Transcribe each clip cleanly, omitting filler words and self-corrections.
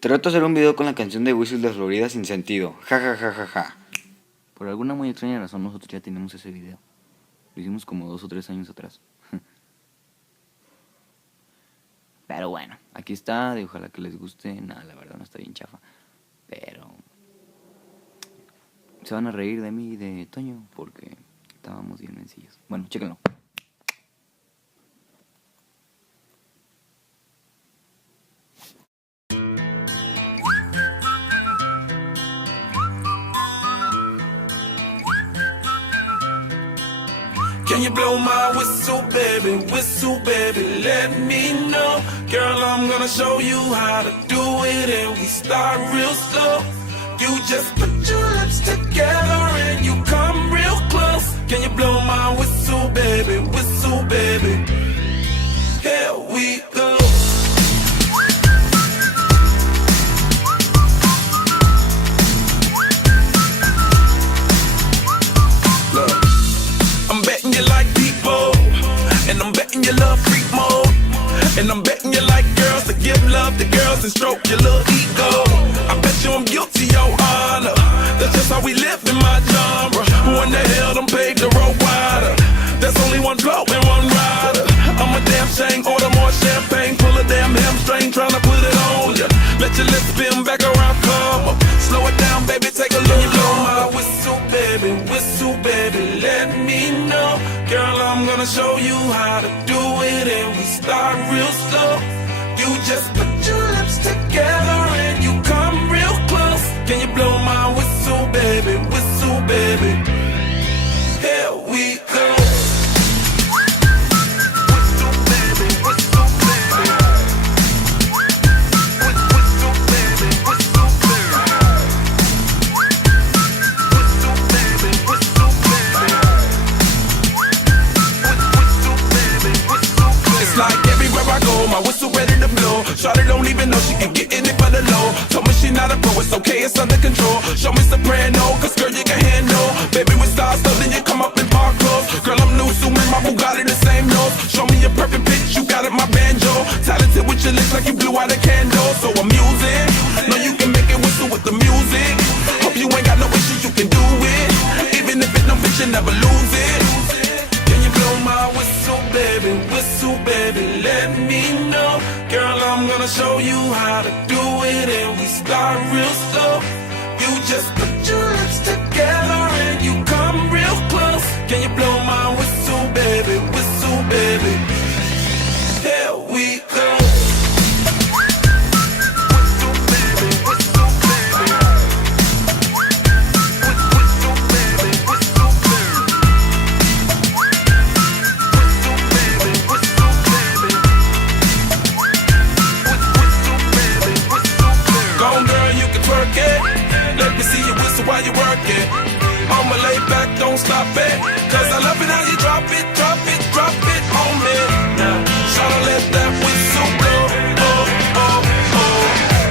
Trato de hacer un video con la canción de Whistle de Florida sin sentido. Ja ja ja ja ja. Por alguna muy extraña razón nosotros ya tenemos ese video. Lo hicimos como 2 o 3 años atrás. Pero bueno, aquí está, y ojalá que les guste. Nada, la verdad no está bien chafa. Pero se van a reír de mí y de Toño porque estábamos bien mencillos. Bueno, chéquenlo. Can you blow my whistle, baby, let me know. Girl, I'm gonna show you how to do it, and we start real slow. You just put your lips together and you come real close. Can you blow my whistle, baby, here we go. Look, I'm betting you like people, and I'm betting you love freak mode, and I'm betting you like girls to give love to girls and stroke your little ego. I bet you I'm guilty, your honor. That's just how we live in my genre. Who in the hell done paved the road wider? There's only one blow and one rider. I'm a damn shame, order more champagne, pull a damn hamstring, tryna put it on ya. Let your lips spin back around, come up. Slow it down, baby, take a look. Blow my whistle, baby, let me know. Girl, I'm gonna show you how to do it, and we start real slow. You just put your lips together and you come real close. Can you blow my whistle, baby, here we go. Whistle, baby, whistle, baby. Whistle, baby, whistle, baby. Whistle, baby, whistle, baby. Whistle, baby, whistle, baby. It's like everywhere I go, my whistle ready to blow. Shawty don't even know she can get in it for the low. Told me she not a pro, it's okay, it's under control. Show me soprano, cause girl you can handle. Baby with stars, so then you come up in park clothes. Girl I'm new, so with my Bugatti the same nose. Show me a perfect pitch, you got it, my banjo. Talented with your lips like you blew out a candle. So I'm using, know you can make it whistle with the music. Hope you ain't got no issues, you can do it. Even if it don't fit, you never lose it. Can you blow my whistle, baby, let me know. Girl, I'm gonna show you how to do it, and we start real slow. You just put your lips together and you come real close. Can you blow my whistle, baby, here we go. Whistle, baby, whistle, baby. Whistle, baby, whistle, baby. Whistle, baby, whistle, baby. Whistle, baby, whistle, baby. Go on, girl, you can twerk it. Let me see you whistle while you work it. I'ma lay back, don't stop it. Cause I love it how you drop it on me. Now, tryna let that whistle blow. Oh, oh, oh.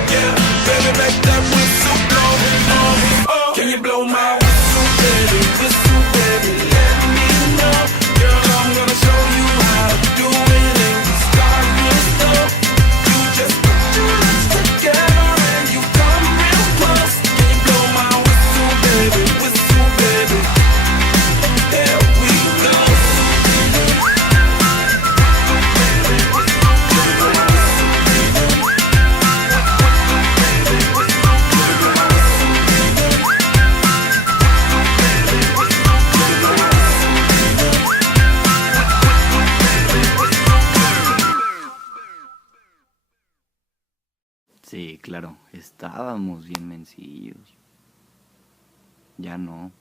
Yeah, baby, make that whistle blow. Oh, oh. Can you blow my whistle, baby, let me know. Girl, I'm gonna show you how to do it, and we start real slow. You just put your lips together and you come real close. Can you blow my whistle, baby, here we go. Sí, claro, estábamos bien mencillos. Ya no.